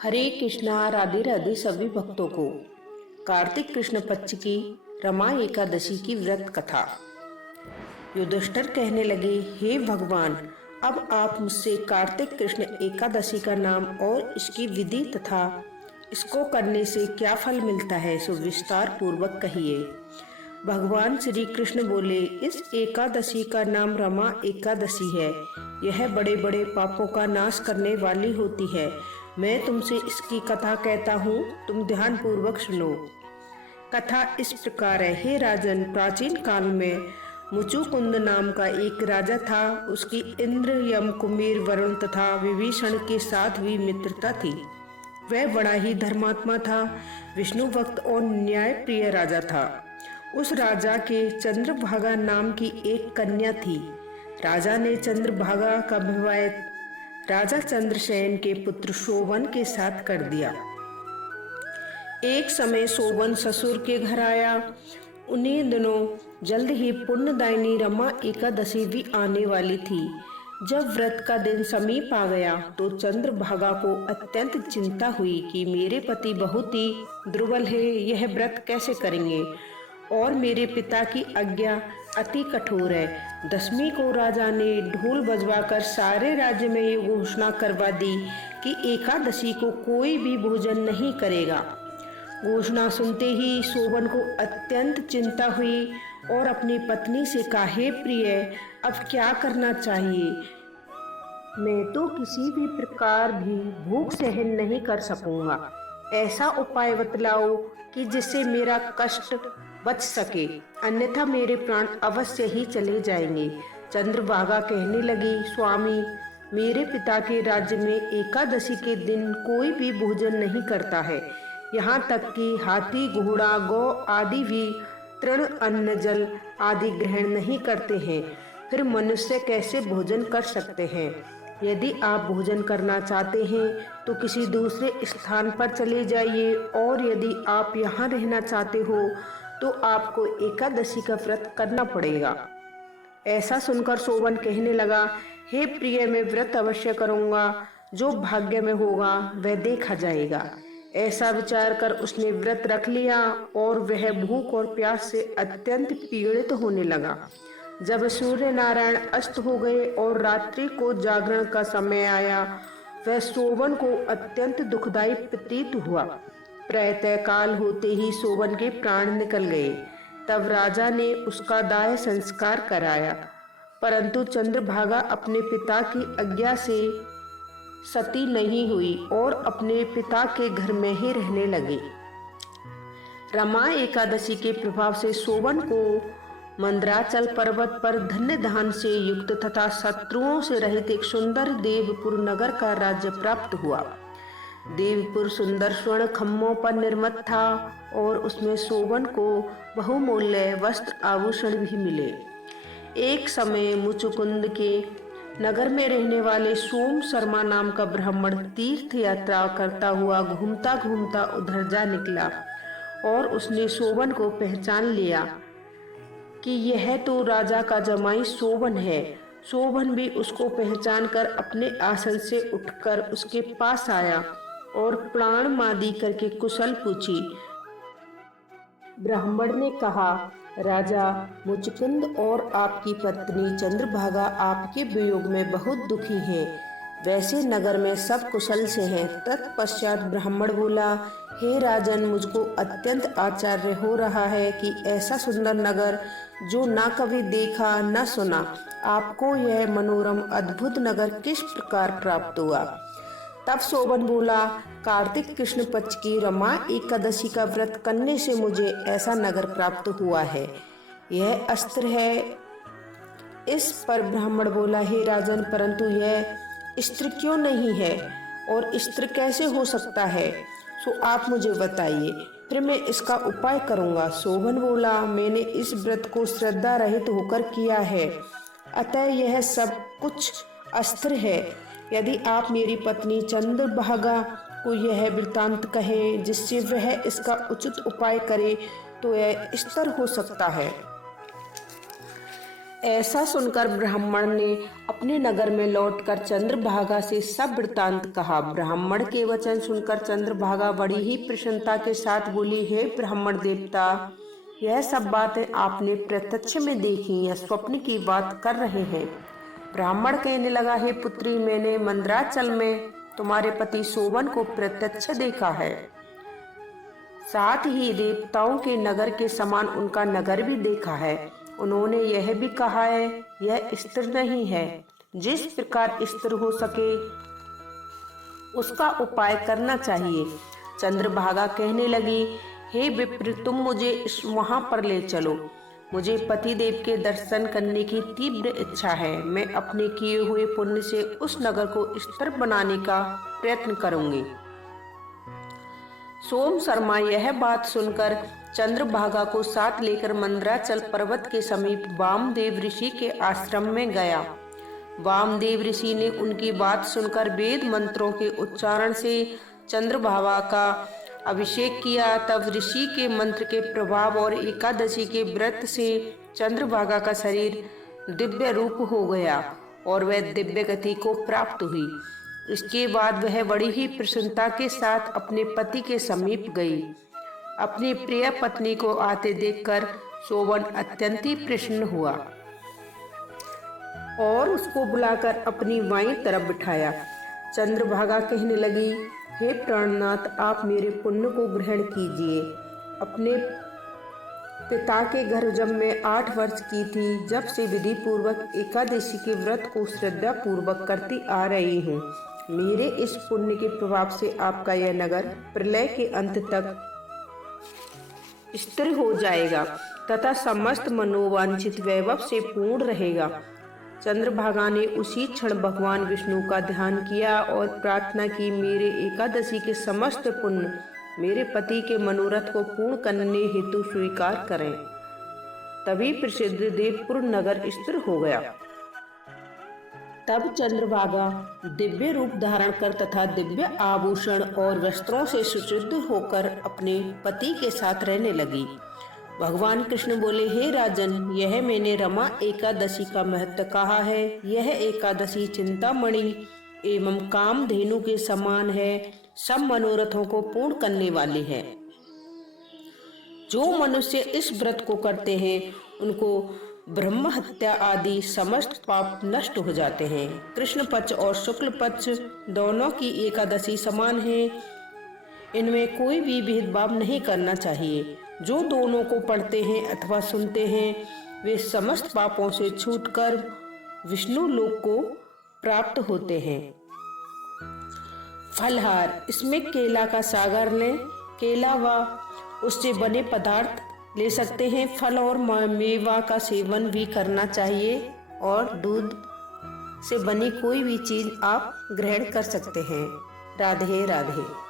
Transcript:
हरे कृष्णा। राधे राधे सभी भक्तों को। कार्तिक कृष्ण पक्ष की रमा एकादशी की व्रत कथा। युधिष्ठिर कहने लगे, हे भगवान, अब आप मुझसे कार्तिक कृष्ण एकादशी का नाम और इसकी विधि तथा इसको करने से क्या फल मिलता है सो विस्तार पूर्वक कहिए। भगवान श्री कृष्ण बोले, इस एकादशी का नाम रमा एकादशी है। यह बड़े बड़े पापों का नाश करने वाली होती है। मैं तुमसे इसकी कथा कहता हूँ, तुम ध्यान पूर्वक सुनो। कथा इस प्रकार है। हे राजन, प्राचीन काल में मुचुकुंद नाम का एक राजा था। उसकी इंद्र, यम, कुबेर, वरुण तथा विभीषण के साथ भी मित्रता थी। वह बड़ा ही धर्मात्मा था, विष्णु भक्त और न्याय प्रिय राजा था। उस राजा के चंद्रभागा नाम की एक कन्या थी। राजा ने चंद्रभागा का विवाह राजा चंद्रसेन के पुत्र शोभन के साथ कर दिया। एक समय शोभन ससुर के घर आया। उन्हीं दिनों जल्द ही पुण्यदायिनी रमा एकादशी भी आने वाली थी। जब व्रत का दिन समीप आ गया तो चंद्रभागा को अत्यंत चिंता हुई कि मेरे पति बहुत ही दुर्बल है, यह व्रत कैसे करेंगे, और मेरे पिता की आज्ञा अति कठोर है। दशमी को राजा ने ढोल बजवाकर सारे राज्य में ये घोषणा करवा दी कि एकादशी को कोई भी भोजन नहीं करेगा। घोषणा सुनते ही शोभन को अत्यंत चिंता हुई और अपनी पत्नी से कहा, हे प्रिय, अब क्या करना चाहिए? मैं तो किसी भी प्रकार भी भूख सहन नहीं कर सकूंगा। ऐसा उपाय बतलाओ कि जिससे मेरा कष्ट बच सके, अन्यथा मेरे प्राण अवश्य ही चले जाएंगे। चंद्रभागा कहने लगी, स्वामी, मेरे पिता के राज्य में एकादशी के दिन कोई भी भोजन नहीं करता है। यहाँ तक कि हाथी, घोड़ा, गौ आदि भी तृण, अन्न, जल आदि ग्रहण नहीं करते हैं। फिर मनुष्य कैसे भोजन कर सकते हैं? यदि आप भोजन करना चाहते हैं तो किसी दूसरे स्थान पर चले जाइए, और यदि आप यहाँ रहना चाहते हो तो आपको एकादशी का व्रत करना पड़ेगा। ऐसा सुनकर शोभन कहने लगा, हे प्रिय, मैं व्रत अवश्य करूँगा। जो भाग्य में होगा वह देखा जाएगा। ऐसा विचार कर उसने व्रत रख लिया और वह भूख और प्यास से अत्यंत पीड़ित होने लगा। जब सूर्य नारायण अस्त हो गए और रात्रि को जागरण का समय आया, वह शोभन को अत्यंत दुखदायी प्रतीत हुआ। प्रातः काल होते ही शोभन के प्राण निकल गए। तब राजा ने उसका दाह संस्कार कराया, परंतु चंद्रभागा अपने पिता की आज्ञा से सती नहीं हुई और अपने पिता के घर में ही रहने लगे। रमा एकादशी के प्रभाव से शोभन को मंदराचल पर्वत पर धन्य धान से युक्त तथा शत्रुओं से रहित एक सुंदर देवपुर नगर का राज्य प्राप्त हुआ। देवपुर सुंदर स्वर्ण खम्भों पर निर्मित था और उसमें शोभन को बहुमूल्य वस्त्र आभूषण भी मिले। एक समय मुचुकुंद के नगर में रहने वाले सोम शर्मा नाम का ब्राह्मण तीर्थ यात्रा करता हुआ घूमता घूमता उधर जा निकला और उसने शोभन को पहचान लिया कि यह तो राजा का जमाई शोभन है। शोभन भी उसको पहचान कर अपने आसन से उठकर उसके पास आया और प्राण मादी करके कुशल पूछी। ब्राह्मण ने कहा, राजा, मुचुकुंद और आपकी पत्नी चंद्रभागा आपके वियोग में बहुत दुखी हैं। वैसे नगर में सब कुशल से हैं। तत्पश्चात ब्राह्मण बोला, हे राजन, मुझको अत्यंत आश्चर्य हो रहा है कि ऐसा सुंदर नगर जो ना कभी देखा न सुना, आपको यह मनोरम अद्भुत नगर किस प्रकार प्राप्त हुआ? तब शोभन बोला, कार्तिक कृष्ण पक्ष की रमा एकादशी का व्रत करने से मुझे ऐसा नगर प्राप्त हुआ है। यह अस्त्र है। इस पर ब्राह्मण बोला, हे राजन, परंतु यह स्त्र क्यों नहीं है और स्त्र कैसे हो सकता है, सो आप मुझे बताइए, फिर मैं इसका उपाय करूंगा। शोभन बोला, मैंने इस व्रत को श्रद्धा रहित होकर किया है, अतः यह सब कुछ अस्त्र है। यदि आप मेरी पत्नी चंद्रभागा को यह वृत्तांत कहें जिससे वह इसका उचित उपाय करे तो यह स्तर हो सकता है। ऐसा सुनकर ब्राह्मण ने अपने नगर में लौटकर चंद्रभागा से सब वृतांत कहा। ब्राह्मण के वचन सुनकर चंद्रभागा बड़ी ही प्रसन्नता के साथ बोली, हे ब्राह्मण देवता, यह सब बातें आपने प्रत्यक्ष में देखी या स्वप्न की बात कर रहे हैं? ब्राह्मण कहने लगा, हे पुत्री, मैंने मंदराचल में तुम्हारे पति सोवन को प्रत्यक्ष देखा है। साथ ही देवताओं के नगर के समान उनका नगर भी देखा है। उन्होंने यह भी कहा है, यह स्थिर नहीं है। जिस प्रकार स्थिर हो सके उसका उपाय करना चाहिए। चंद्रभागा कहने लगी, हे विप्र, तुम मुझे वहां पर ले चलो। मुझे पतिदेव के दर्शन करने की तीव्र इच्छा है। मैं अपने किए हुए पुण्य से उस नगर को स्थिर बनाने का प्रयत्न करूंगी। सोम शर्मा यह बात सुनकर चंद्रभागा को साथ लेकर मंदराचल पर्वत के समीप वामदेव ऋषि के आश्रम में गया। वामदेव ऋषि ने उनकी बात सुनकर वेद मंत्रों के उच्चारण से चंद्रभागा का अभिषेक किया। तब ऋषि के मंत्र के प्रभाव और एकादशी के व्रत से चंद्रभागा का शरीर दिव्य रूप हो गया और वह दिव्य गति को प्राप्त हुई। इसके बाद वह बड़ी ही प्रसन्नता के साथ अपने पति के समीप गई। अपनी प्रिय पत्नी को आते देखकर सोवन अत्यंत ही प्रसन्न हुआ और उसको बुलाकर अपनी बाईं तरफ बिठाया। चंद्रभागा कहने लगी, हे प्राणनाथ, आप मेरे पुण्य को ग्रहण कीजिए। अपने पिता के घर जब मैं 8 वर्ष की थी, जब से विधि पूर्वक एकादशी के व्रत को श्रद्धा पूर्वक करती आ रही हूँ। मेरे इस पुण्य के प्रभाव से आपका यह नगर प्रलय के अंत तक स्थिर हो जाएगा तथा समस्त मनोवांछित वैभव से पूर्ण रहेगा। चंद्रभागा ने उसी क्षण भगवान विष्णु का ध्यान किया और प्रार्थना की, मेरे एकादशी के समस्त पुण्य मेरे पति के मनोरथ को पूर्ण करने हेतु स्वीकार करें। तभी प्रसिद्ध देवपुर नगर स्थिर हो गया। तब चंद्रभागा दिव्य रूप धारण कर तथा दिव्य आभूषण और वस्त्रों से सुशुद्ध होकर अपने पति के साथ रहने लगी। भगवान कृष्ण बोले, हे राजन, यह मैंने रमा एकादशी का महत्व कहा है। यह एकादशी चिंतामणि एवं कामधेनु के समान है, सब मनोरथों को पूर्ण करने वाली है। जो मनुष्य इस व्रत को करते हैं उनको ब्रह्म हत्या आदि समस्त पाप नष्ट हो जाते हैं। कृष्ण पक्ष और शुक्ल पक्ष दोनों की एकादशी समान है। इनमें कोई भी भेदभाव नहीं करना चाहिए। जो दोनों को पढ़ते हैं अथवा सुनते हैं वे समस्त पापों से छूटकर विष्णु लोक को प्राप्त होते हैं। फलहार, इसमें केला का सागर लें। केला व उससे बने पदार्थ ले सकते हैं। फल और मेवा का सेवन भी करना चाहिए और दूध से बनी कोई भी चीज आप ग्रहण कर सकते हैं। राधे राधे।